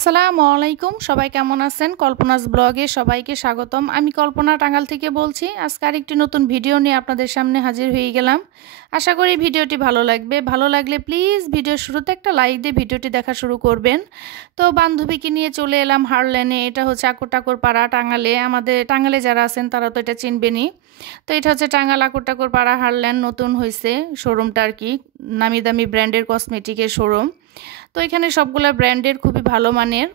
আসসালামু আলাইকুম সবাই কেমন আছেন কল্পনাস ব্লগে সবাইকে স্বাগতম আমি কল্পনা টাঙ্গাইল থেকে বলছি আজকে আরেকটি নতুন ভিডিও নিয়ে আপনাদের সামনে হাজির হয়ে গেলাম আশা করি ভিডিওটি ভালো লাগবে ভালো লাগলে প্লিজ ভিডিও শুরুতে একটা লাইক দিয়ে ভিডিওটি দেখা শুরু করবেন তো বান্ধবীকে নিয়ে চলে এলাম হারলেনে এটা হচ্ছে আকুটাকুর পাড়া টাঙ্গাইলে আমাদের টাঙ্গাইলে যারা আছেন তারা তো এটা চিনবেনই তো এটা হচ্ছে টাঙ্গাইল আকুটাকুর পাড়া হারলেন নতুন হয়েছে শোরুমটা আর কি নামি দামি ব্র্যান্ডের কসমেটিকের শোরুম তো এখানে সবগুলা ব্র্যান্ডের খুবই ভালো মানের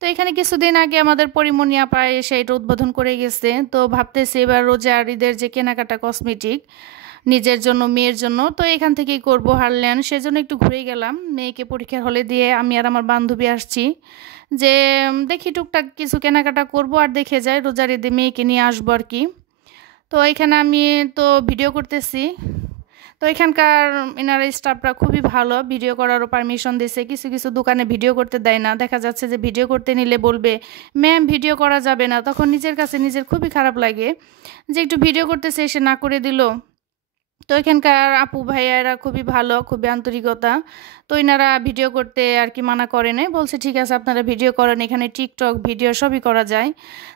তো এখানে কিছুদিন আগে আমাদের পরিমণি আপা এসে এটা উদ্বোধন করে গেছে তো ভাবতেছি এবার রোজার ঈদের যে কেনাকাটা কসমেটিক নিজের জন্য মেয়ের জন্য তো এখান থেকেই করবো হারলেন সেজন্য একটু ঘুরে গেলাম মেয়েকে পরীক্ষার হলে দিয়ে আমি আর আমার বান্ধবী আসছি যে দেখি টুকটাক কিছু কেনাকাটা করব আর দেখে যাই রোজার ঈদে মেয়েকে নিয়ে আসবো আর কি তো এখানে আমি তো ভিডিও করতেছি তো এখানকার এনারা স্টাফরা খুবই ভালো ভিডিও করারও পারমিশন দিয়েছে কিছু কিছু দোকানে ভিডিও করতে দেয় না দেখা যাচ্ছে যে ভিডিও করতে নিলে বলবে ম্যাম ভিডিও করা যাবে না তখন নিজের কাছে নিজের খুবই খারাপ লাগে যে একটু ভিডিও করতেছে এসে না করে দিল তো এখানকার আপু ভাইয়ারা খুবই ভালো খুবই আন্তরিকতা তো এনারা ভিডিও করতে আর কি মানা করে নাই বলছে ঠিক আছে আপনারা ভিডিও করেন এখানে টিকটক ভিডিও সবই করা যায়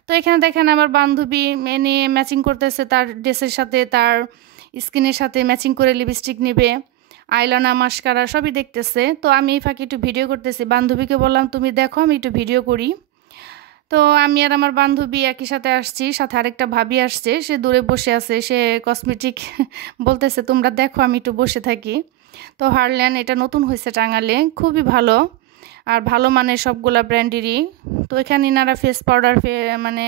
তো এখানে দেখেন আমার বান্ধবী এনে ম্যাচিং করতেছে তার ড্রেসের সাথে তার স্কিনের সাথে ম্যাচিং করে লিপস্টিক নেবে আইলানা মাস্কারা সবই দেখতেছে তো আমি এই ফাঁকে একটু ভিডিও করতেছি বান্ধবীকে বললাম তুমি দেখো আমি একটু ভিডিও করি তো আমি আর আমার বান্ধবী একই সাথে আসছি সাথে আরেকটা ভাবি আসছে সে দূরে বসে আছে সে কসমেটিক বলতেছে তোমরা দেখো আমি একটু বসে থাকি তো হারলেন এটা নতুন হয়েছে টাঙ্গাইলে খুবই ভালো আর ভালো মানের সবগুলা ব্র্যান্ডেরই তো এখানে ইনারা ফেস পাউডার মানে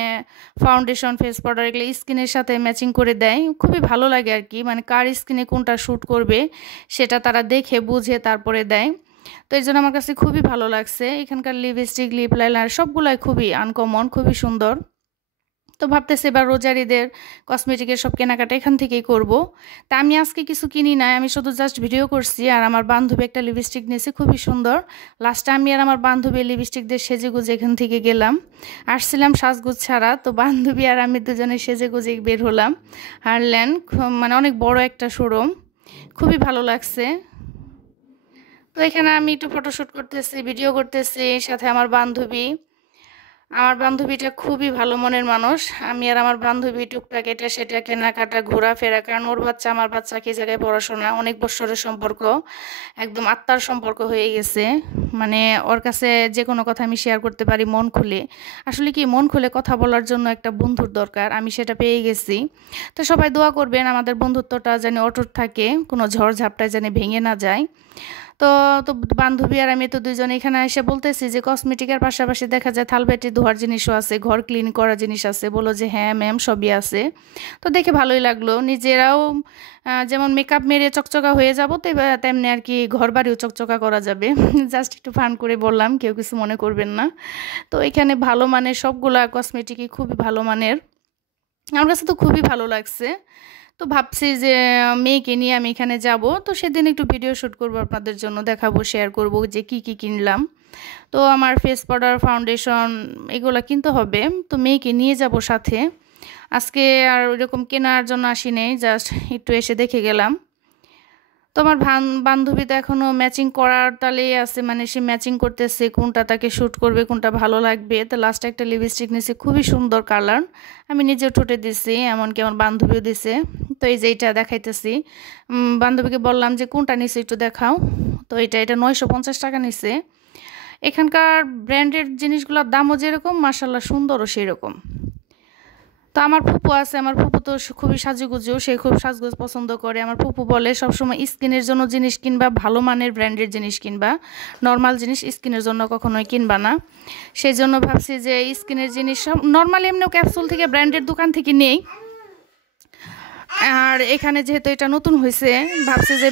ফাউন্ডেশন ফেস পাউডার এগুলো স্কিনের সাথে ম্যাচিং করে দেয় খুবই ভালো লাগে আর কি মানে কার স্কিনে কোনটা শ্যুট করবে সেটা তারা দেখে বুঝে তারপরে দেয় তো এই জন্য আমার কাছে খুবই ভালো লাগছে এখানকার লিপস্টিক লিপ লাইনার সবগুলাই খুবই আনকমন খুবই সুন্দর তো ভাবতেছি এবার রোজার ঈদের কসমেটিকের সব কেনাকাটা এখান থেকেই করব তা আমি আজকে কিছু কিনি নাই আমি শুধু জাস্ট ভিডিও করছি আর আমার বান্ধবী একটা লিপস্টিক নিয়েছে খুবই সুন্দর লাস্টে আমি আর আমার বান্ধবী লিপস্টিক দিয়ে সেজে গুজে এখান থেকে গেলাম আসছিলাম সাজগুজ ছাড়া তো বান্ধবী আর আমি দুজনে সেজে গুজে বের হলাম হারলেন মানে অনেক বড় একটা শোরুম খুবই ভালো লাগছে তো এখানে আমি একটু ফটোশ্যুট করতেছি ভিডিও করতেছি সাথে আমার বান্ধবীটা খুবই ভালো মনের মানুষ আমি আর আমার বান্ধবী টুকটাক এটা সেটা কেনাকাটা ঘোরাফেরা কারণ ওর বাচ্চা আমার বাচ্চা কি জায়গায় পড়াশোনা অনেক বছরের সম্পর্ক একদম আত্মার সম্পর্ক হয়ে গেছে মানে ওর কাছে যে কোনো কথা আমি শেয়ার করতে পারি মন খুলে আসলে কি মন খুলে কথা বলার জন্য একটা বন্ধুর দরকার আমি সেটা পেয়ে গেছি তো সবাই দোয়া করবেন আমাদের বন্ধুত্বটা যেন অটুট থাকে কোনো ঝড় ঝাপটায় যেন ভেঙে না যায় তো তো বান্ধবী আর আমি তো দুইজনে এখানে এসে বলতেছি যে কসমেটিকের পাশাপাশি দেখা যায় থালবাটি ধোয়ার জিনিসও আছে ঘর ক্লিন করার জিনিস আছে বলো যে হ্যাঁ ম্যাম সবই আছে তো দেখে ভালোই লাগলো নিজেরাও যেমন মেকআপ মেরে চকচকা হয়ে যাব তো তেমনি আর কি ঘর বাড়িও চকচকা করা যাবে জাস্ট একটু ফান করে বললাম কেউ কিছু মনে করবেন না তো এখানে ভালো মানের সবগুলা কসমেটিকই খুবই ভালো মানের আমার কাছে তো খুবই ভালো লাগছে তো ভাবছি যে মেয়েকে নিয়ে আমি এখানে যাব তো সেদিন একটু ভিডিও শ্যুট করব আপনাদের জন্য দেখাবো শেয়ার করব যে কি কি কিনলাম তো আমার ফেস পাউডার ফাউন্ডেশন এগুলো কিনতে হবে তো মেয়েকে নিয়ে যাব সাথে আজকে আর ওইরকম কেনার জন্য আসি নেই জাস্ট একটু এসে দেখে গেলাম তো আমার বান্ধবী তো এখনও ম্যাচিং করার তালেই আছে মানে সে ম্যাচিং করতেছে কোনটা তাকে শ্যুট করবে কোনটা ভালো লাগবে তো লাস্টে একটা লিপস্টিক নিয়েছে খুবই সুন্দর কালার আমি নিজেও ঠোঁটে দিছি এমনকি আমার বান্ধবীও দিছে তো এই যে এইটা দেখাইতেছি বান্ধবীকে বললাম যে কোনটা নিছে একটু দেখাও তো এটা 950 টাকা নিছে এখানকার ব্র্যান্ডেড জিনিসগুলোর দামও যেরকম মাশাআল্লাহ সুন্দরও সেই রকম তো আমার ফুপু আছে আমার ফুপু তো খুবই সাজুগুজু সে খুব সাজগোজ পছন্দ করে আমার ফুপু বলে সবসময় স্কিনের জন্য জিনিস কিনবা ভালো মানের ব্র্যান্ডের জিনিস কিনবা নর্মাল জিনিস স্কিনের জন্য কখনোই কিনবা না সেই জন্য ভাবছি যে স্কিনের জিনিস সব নর্মালি এমনিও ক্যাপসুল থেকে ব্র্যান্ডের দোকান থেকে নেই আর এখানে যেহেতু এটা নতুন হয়েছে ভাবছি যে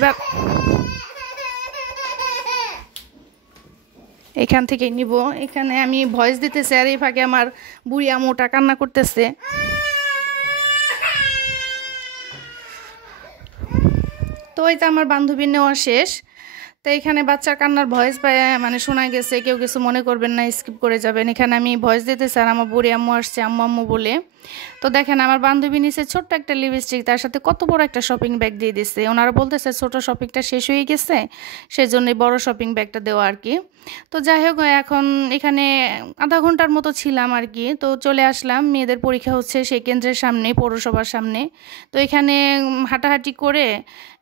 এখান থেকে নিব এখানে আমি ভয়েস দিতেছি আর এই ফাঁকে আমার বুড়ি আম্মুটা কান্না করতেছে তো এই তো আমার বান্ধবীর নেওয়া শেষ তো এখানে বাচ্চার কান্নার ভয়েস মানে শোনা গেছে, কেউ কিছু মনে করবেন না, স্কিপ করে যাবেন। এখানে আমি ভয়েস দিতেছি আর আমার বুড়ি আম্মু আসছে আম্মু আম্মু বলে। তো দেখেন আমার বান্ধবী নিচে ছোট্ট একটা লিপস্টিক, তার সাথে কত বড় একটা শপিং ব্যাগ দিয়ে দিচ্ছে। ওনারা বলতেছে ছোট শপিংটা শেষ হয়ে গেছে, সেই জন্যই বড় শপিং ব্যাগটা দেওয়া আর কি। তো যাই হোক, এখন এখানে আধা ঘন্টার মতো ছিলাম আর কি। তো চলে আসলাম, মেয়েদের পরীক্ষা হচ্ছে সেই কেন্দ্রের সামনে, পৌরসভার সামনে। তো এখানে হাঁটাহাঁটি করে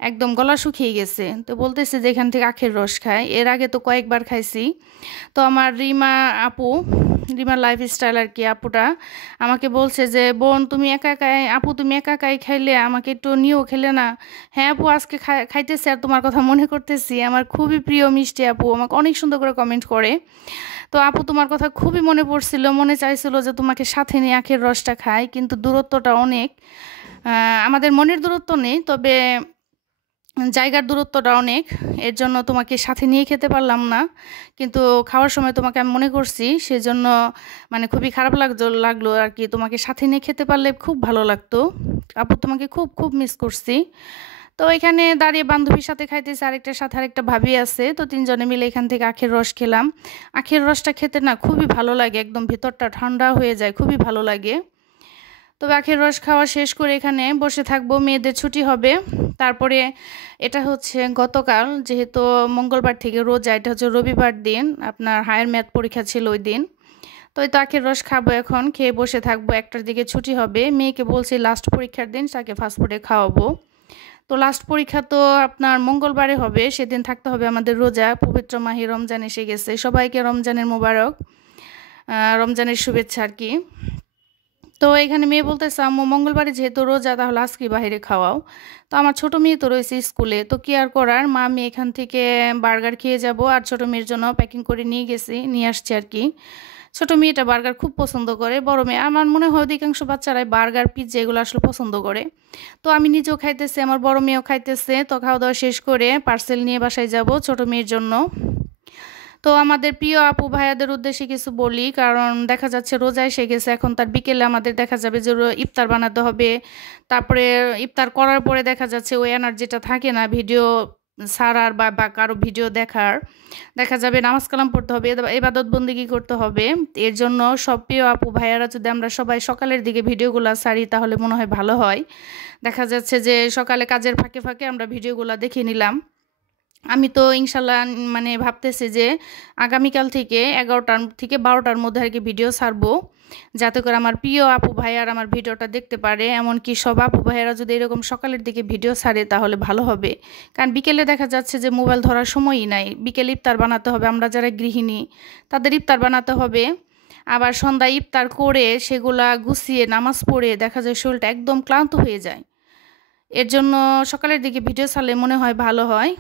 একদম গলা শুকিয়ে গেছে। তো বলতেছে যে এখান থেকে আখের রস খায়, এর আগে তো কয়েকবার খাইছি। তো আমার রিমা লাইফস্টাইল আর কি আপুটা আমাকে বলছে যে বোন তুমি একা একাই, আপু তুমি একা একাই খাইলে, আমাকে একটু নিয়েও খেলে না। হ্যাঁ আপু আজকে খাইতেছি আর তোমার কথা মনে করতেছি, আমার খুবই প্রিয় মিষ্টি আপু আমাকে অনেক সুন্দর করে কমেন্ট করে। তো আপু তোমার কথা খুবই মনে পড়ছিল, মনে চাইছিল যে তোমাকে সাথে নিয়ে আখের রসটা খাই, কিন্তু দূরত্বটা অনেক, আমাদের মনের দূরত্ব নেই, তবে জায়গার দূরত্বটা অনেক, এর জন্য তোমাকে সাথে নিয়ে খেতে পারলাম না। কিন্তু খাওয়ার সময় তোমাকে আমি মনে করছি, সেজন্য মানে খুবই খারাপ লাগলো আর কি। তোমাকে সাথে নিয়ে খেতে পারলে খুব ভালো লাগতো আপু, তোমাকে খুব খুব মিস করছি। তো এখানে দাঁড়িয়ে বান্ধবীর সাথে খাইতেছি, আরেকটার সাথে আরেকটা ভাবি আছে। তো তিনজনে মিলে এখান থেকে আখের রস খেলাম। আখের রসটা খেতে না খুবই ভালো লাগে, একদম ভিতরটা ঠান্ডা হয়ে যায়, খুবই ভালো লাগে। তবে আখের রস খাওয়া শেষ করে এখানে বসে থাকবো, মেয়েদের ছুটি হবে। তারপরে এটা হচ্ছে গতকাল, যেহেতু মঙ্গলবার থেকে রোজা, এটা হচ্ছে রবিবার দিন, আপনার হায়ার ম্যাথ পরীক্ষা ছিল ওই দিন। তো এই তো আখের রস খাবো, এখন খেয়ে বসে থাকবো, 1টার দিকে ছুটি হবে। মেয়েকে বলছি লাস্ট পরীক্ষার দিন তাকে ফাস্টফুডে খাওয়াবো। তো লাস্ট পরীক্ষা তো আপনার মঙ্গলবারে হবে, সেদিন থাকতে হবে আমাদের রোজা। পবিত্র মাহে রমজান এসে গেছে, সবাইকে রমজানের মোবারক, রমজানের শুভেচ্ছা আর কি। তো এখানে মেয়ে বলতেছে আম্মু মঙ্গলবারে যেহেতু রোজা তাহলে আজকে বাইরে খাওয়াও। তো আমার ছোট মেয়ে তো রয়েছে স্কুলে, তো কি আর করার, মা আমি এখান থেকে বার্গার খেয়ে যাব, আর ছোট মেয়ের জন্য প্যাকিং করে নিয়ে আসছি আর কি। ছোট মেয়েটা বার্গার খুব পছন্দ করে, বড় মেয়ে আমার মনে হয় অধিকাংশ বাচ্চারাই বার্গার পিৎজা এগুলো আসলে পছন্দ করে। তো আমি নিজেও খাইতেছি, আমার বড় মেয়েও খাইতেছে। তো খাওয়া দাওয়া শেষ করে পার্সেল নিয়ে বাসায় যাব ছোট মেয়ের জন্য। তো আমাদের প্রিয় আপু ভাইয়াদের উদ্দেশ্যে কিছু বলি, কারণ দেখা যাচ্ছে রোজা এসে গেছে, এখন তার বিকেলে আমাদের দেখা যাবে যে ইফতার বানাতে হবে। তারপরে ইফতার করার পরে দেখা যাচ্ছে ওই এনার্জিটা থাকে না ভিডিও ছাড়ার বা কারো ভিডিও দেখার। দেখা যাবে নামাজ কালাম পড়তে হবে, ইবাদত বন্দেগি করতে হবে। এর জন্য সব প্রিয় আপু ভাইয়ারা যদি আমরা সবাই সকালের দিকে ভিডিওগুলো ছাড়ি তাহলে মনে হয় ভালো হয়। দেখা যাচ্ছে যে সকালে কাজের ফাঁকে ফাঁকে আমরা ভিডিওগুলো দেখে নিলাম। আমি তো ইনশাল্লাহ মানে ভাবতেছি যে আগামীকাল থেকে 11টার থেকে 12টার মধ্যে আর কি ভিডিও ছাড়বো, যাতে করে আমার প্রিয় আপু ভাইয়ার আমার ভিডিওটা দেখতে পারে। এমনকি সব আপু ভাইয়ারা যদি এরকম সকালের দিকে ভিডিও ছাড়ে তাহলে ভালো হবে, কারণ বিকেলে দেখা যাচ্ছে যে মোবাইল ধরার সময়ই নাই। বিকেলে ইফতার বানাতে হবে, আমরা যারা গৃহিণী তাদের ইফতার বানাতে হবে, আবার সন্ধ্যায় ইফতার করে সেগুলা গুছিয়ে নামাজ পড়ে দেখা যায় শরীরটা একদম ক্লান্ত হয়ে যায়। এর জন্য সকালের দিকে ভিডিও ছাড়লে মনে হয় ভালো হয়।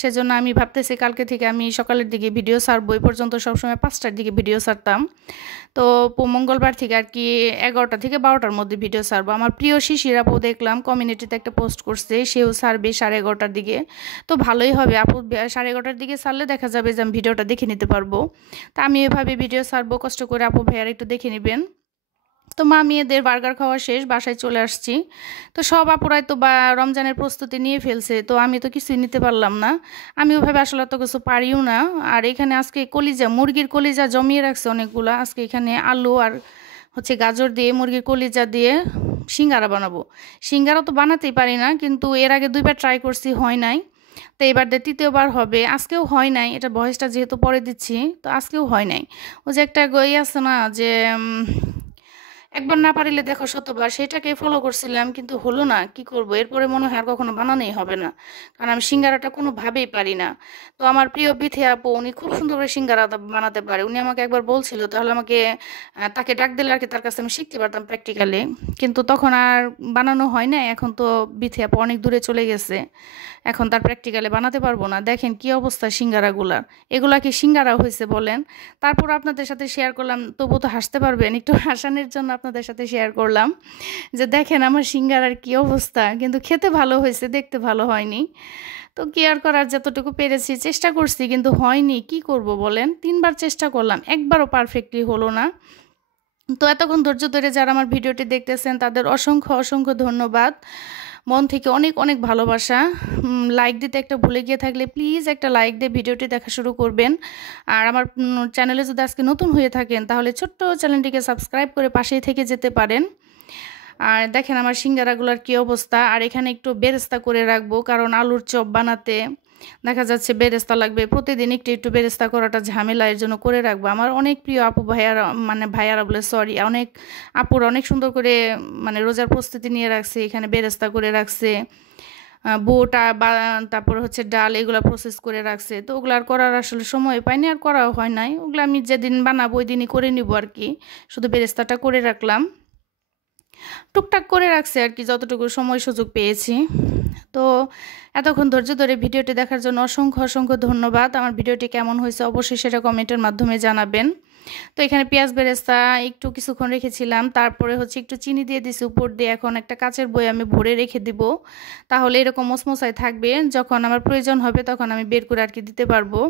সেজন্য আমি ভাবতেছি কালকে থেকে আমি সকালের দিকে ভিডিও ছাড়বো। এই পর্যন্ত সবসময় 5টার দিকে ভিডিও ছাড়তাম, তো মঙ্গলবার থেকে আর কি 11টা থেকে 12টার মধ্যে ভিডিও ছাড়বো। আমার প্রিয় শিশির আপু দেখলাম কমিউনিটিতে একটা পোস্ট করছে, সেও ছাড়বে 11:30টার দিকে। তো ভালোই হবে, আপু 11:30টার দিকে ছাড়লে দেখা যাবে যে আমি ভিডিওটা দেখে নিতে পারবো। তা আমি এভাবে ভিডিও ছাড়বো, কষ্ট করে আপু ভাইয়ার একটু দেখে নেবেন। তো মা মেয়েদের বার্গার খাওয়া শেষ, বাসায় চলে আসছি। তো সব আপুরাই তো রমজানের প্রস্তুতি নিয়ে ফেলছে, তো আমি তো কিছুই নিতে পারলাম না। আমি ওইভাবে আসলে তো কিছু পারিও না। আর এখানে আজকে মুরগির কলিজা জমিয়ে রাখছে অনেকগুলা। আজকে এখানে আলু আর হচ্ছে গাজর দিয়ে মুরগির কলিজা দিয়ে সিঙ্গারা বানাবো। সিঙ্গারা তো বানাতেই পারি না, কিন্তু এর আগে 2বার ট্রাই করছি, হয় নাই। তো এবার 3য়বার হবে, আজকেও হয় নাই। এটা ভয়েসটা যেহেতু পরে দিচ্ছি, তো আজকেও হয় নাই। ও যে একটা আছে না যে একবার না পারিলে দেখো শতবার, সেটাকে ফলো করছিলাম কিন্তু হলো না, কি করব। এরপরে মনে হয় আর কখনো বানানোই হবে না, কারণ আমি সিঙ্গারাটা কোনোভাবেই পারি না। তো আমার প্রিয় বিথি আপু উনি খুব সুন্দর করে সিঙ্গারা বানাতে পারে, উনি আমাকে একবার বলছিল, তাহলে আমাকে তাকে ডাক দিলে আর কি তার কাছে আমি শিখতে পারতাম প্র্যাকটিক্যালি, কিন্তু তখন আর বানানো হয় না। এখন তো বিথি আপু অনেক দূরে চলে গেছে, এখন তার প্র্যাকটিক্যালে বানাতে পারবো না। দেখেন কি অবস্থা সিঙ্গারাগুলার, এগুলা কি সিঙ্গারা হয়েছে বলেন? তারপর আপনাদের সাথে শেয়ার করলাম, তবু তো হাসতে পারবেন, একটু হাসানোর জন্য আপনাদের সাথে শেয়ার করলাম যে দেখেন আমার সিঙ্গারার কি অবস্থা। কিন্তু খেতে ভালো হয়েছে, দেখতে ভালো হয়নি। তো কেয়ার করার যতটুকু পেরেছি চেষ্টা করছি, কিন্তু হয়নি, কি করব বলেন। 3বার চেষ্টা করলাম, একবারও পারফেক্টলি হলো না। তো এতক্ষণ ধৈর্য ধরে যারা আমার ভিডিওটি দেখতেছেন তাদের অসংখ্য অসংখ্য ধন্যবাদ। মন থেকে অনেক অনেক ভালোবাসা। লাইক দিতে একটা ভুলে গিয়ে থাকলে প্লিজ একটা লাইক দিয়ে ভিডিওটি দেখা শুরু করবেন। আর আমার চ্যানেলে যদি আজকে নতুন হয়ে থাকেন তাহলে ছোট্ট চ্যানেলটিকে সাবস্ক্রাইব করে পাশেই থেকে যেতে পারেন। আর দেখেন আমার সিঙ্গারাগুলোর কী অবস্থা। আর এখানে একটু বেরেস্তা করে রাখবো, কারণ আলুর চপ বানাতে দেখা যাচ্ছে বেরেস্তা লাগবে। প্রতিদিন একটু একটু বেরেস্তা করাটা ঝামেলা, এর জন্য করে রাখবো। আমার অনেক প্রিয় আপু ভাইয়ারা, মানে ভাইয়ারা বলে সরি, অনেক আপুর অনেক সুন্দর করে মানে রোজার প্রস্তুতি নিয়ে রাখছে, এখানে বেরেস্তা করে রাখছে, বোটা বা তারপর হচ্ছে ডাল, এগুলো প্রসেস করে রাখছে। তো ওগুলো আর করার আসলে সময় পাইনি, আর করাও হয় নাই। ওগুলো আমি যেদিন বানাবো ওই দিনই করে নিব আর কি। শুধু বেরেস্তাটা করে রাখলাম, টুকটাক করে রাখছি আর কি, যতটুকু সময় সুযোগ পেয়েছি। তো এতক্ষণ ধৈর্য ধরে ভিডিওটি দেখার জন্য অসংখ্য অসংখ্য ধন্যবাদ। আমার ভিডিওটি কেমন হয়েছে অবশ্যই সেটা কমেন্টের মাধ্যমে জানাবেন। তো এখানে পেঁয়াজ বেরেস্তা একটু কিছুক্ষণ রেখেছিলাম, তারপরে হচ্ছে একটু চিনি দিয়ে দিছি উপর দিয়ে। এখন একটা কাচের বয়ামে ভরে রেখে দিব, তাহলে এরকম মচমচায় থাকবে। যখন আমার প্রয়োজন হবে তখন আমি বের করে আর কি দিতে পারবো।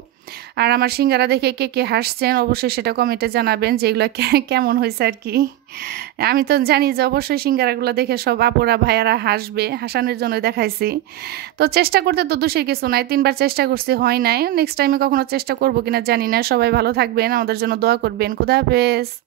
আর আমার সিঙ্গারা দেখে কে কে হাসছেন অবশ্যই সেটা কমেন্টে জানাবেন যে এগুলো কেমন হয়েছে আর কি। আমি তো জানি যে অবশ্যই সিঙ্গারাগুলো দেখে সব আপুরা ভাইয়ারা হাসবে, হাসানোর জন্য দেখাইছি। তো চেষ্টা করতে তো দোষের কিছু নাই, 3বার চেষ্টা করছি, হয় নাই। নেক্সট টাইমে কখনো চেষ্টা করবো কিনা জানি না। সবাই ভালো থাকবেন, আমাদের জন্য দোয়া করবেন। খুদা হাফেজ।